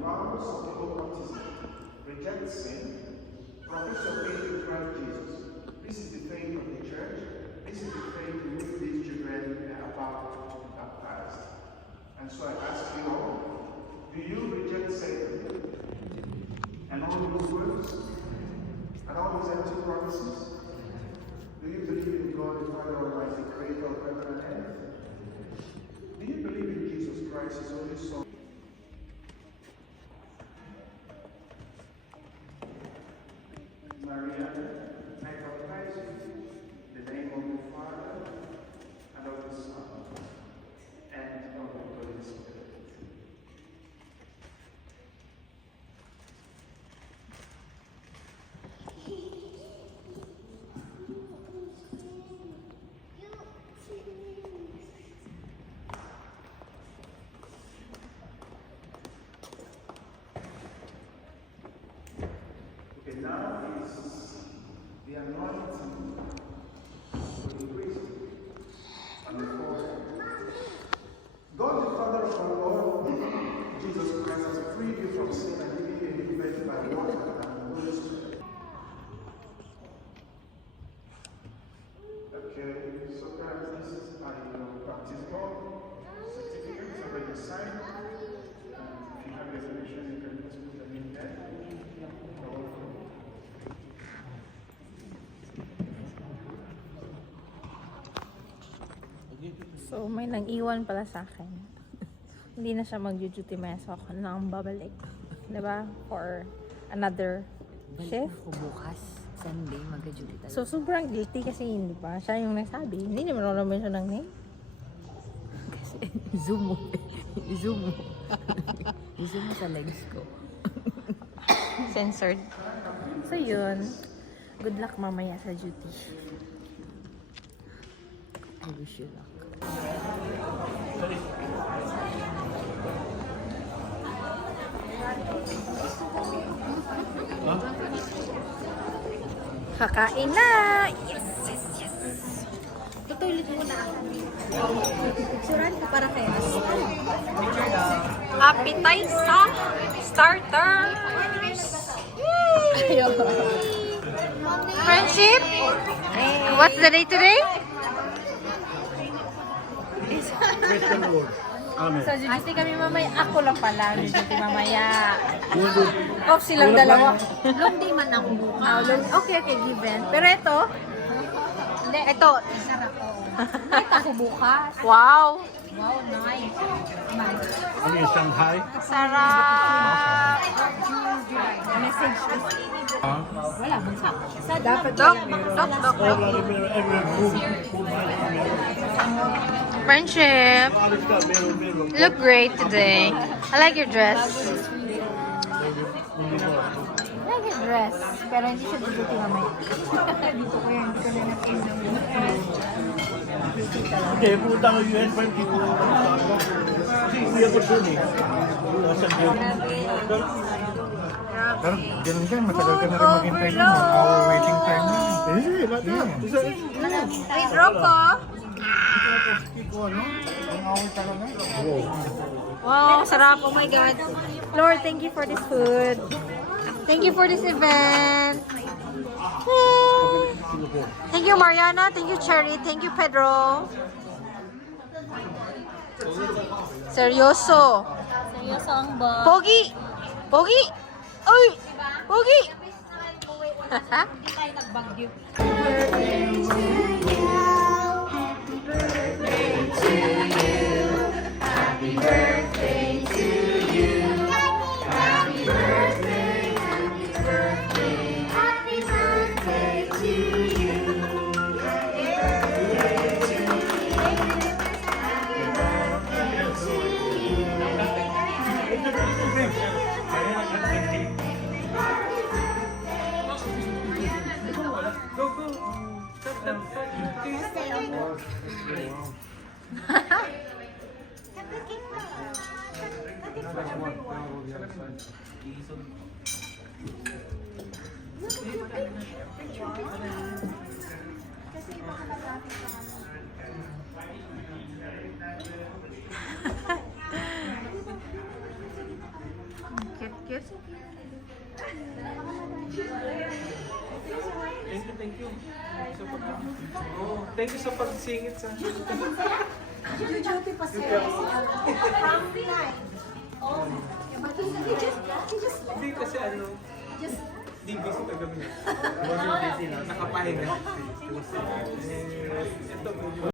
vows of the whole baptism. Reject sin. Profess your faith in Christ Jesus. This is the faith of the church. This is the faith in which these children are about to be baptized. And so I ask you all, do you reject Satan and all his words and all his empty promises? Do you believe in God the Father Almighty, creator of heaven and earth? Do you believe in Jesus Christ, his only Son? Maria, I baptize you in the name of the Father, and of the Son, and of the Holy Spirit. Okay, now is the anointing for the priest and the forehead. God the Father of our Lord Jesus Christ has freed you from sin and given you a new birth by water and the Holy Spirit. Okay, so guys, this is your baptismal certificate. It's already signed. If you have a resolution, you can just put them in there. You're welcome. So, may nag-iwan pala sa akin. Hindi na siya mag-duty meso. Ako na ang babalik. Diba? For another shift. Ako bukas, Sunday, mag-duty tayo. So, sobrang guilty kasi hindi ba? Siya yung nagsabi. Hindi naman ako naman siya ng name. Kasi, zoom mo. Zoom mo. Zoom mo sa legs ko. Censored. So, yun. Good luck mamaya sa duty. I wish you luck. Kakain na! Yes, yes, yes! Tutulit mo na ako. Suran ko para kayo. Appetizer! Starters! Yay! Friendship? What's the day today? Christian Lord. Amen. So, duty kami mamaya. Ako lang pala. Duty mamaya. Off silang dalawa. Long day man ako bukas. Okay, given. Pero ito, hindi, ito. Sarap ko. Ito ako bukas. Wow! Wow, nice. Ano yung Shanghai? Sarap! Message. Wala, bangsa. Dok, dok, dok, dok. Friendship. Look great today. I like your dress. I like your dress. Pero hindi siya duty mamaya. Dito ko yan. Dito na natin Hindi, punta ko US, hindi ko kasi hindi ako dun eh. Pero ganun din, matagal ka na rin maghintay mo. Our waiting time na. Eh, lahat na. Wait, Rocco. Ang awal talaga. Wow, sarap. Oh my God. Lord, thank you for this food. Thank you for this event. Yay. Thank you, Mariana. Thank you, Cherry. Thank you, Pedro. Seryoso. Seryoso ang ba? Pogi. Pogi. Uy. Pogi. Hindi tayo nagbagyo. Happy birthday to you. Happy birthday, happy birthday, happy birthday to you. Happy birthday to you. Happy birthday to you. Yes. Thank you. Oh, thank you sa pagsingit sa akin. Duty pa sir. From behind. Oh. Hindi kasi ano, di busy kagabi. Nakapahinga. Ito medyo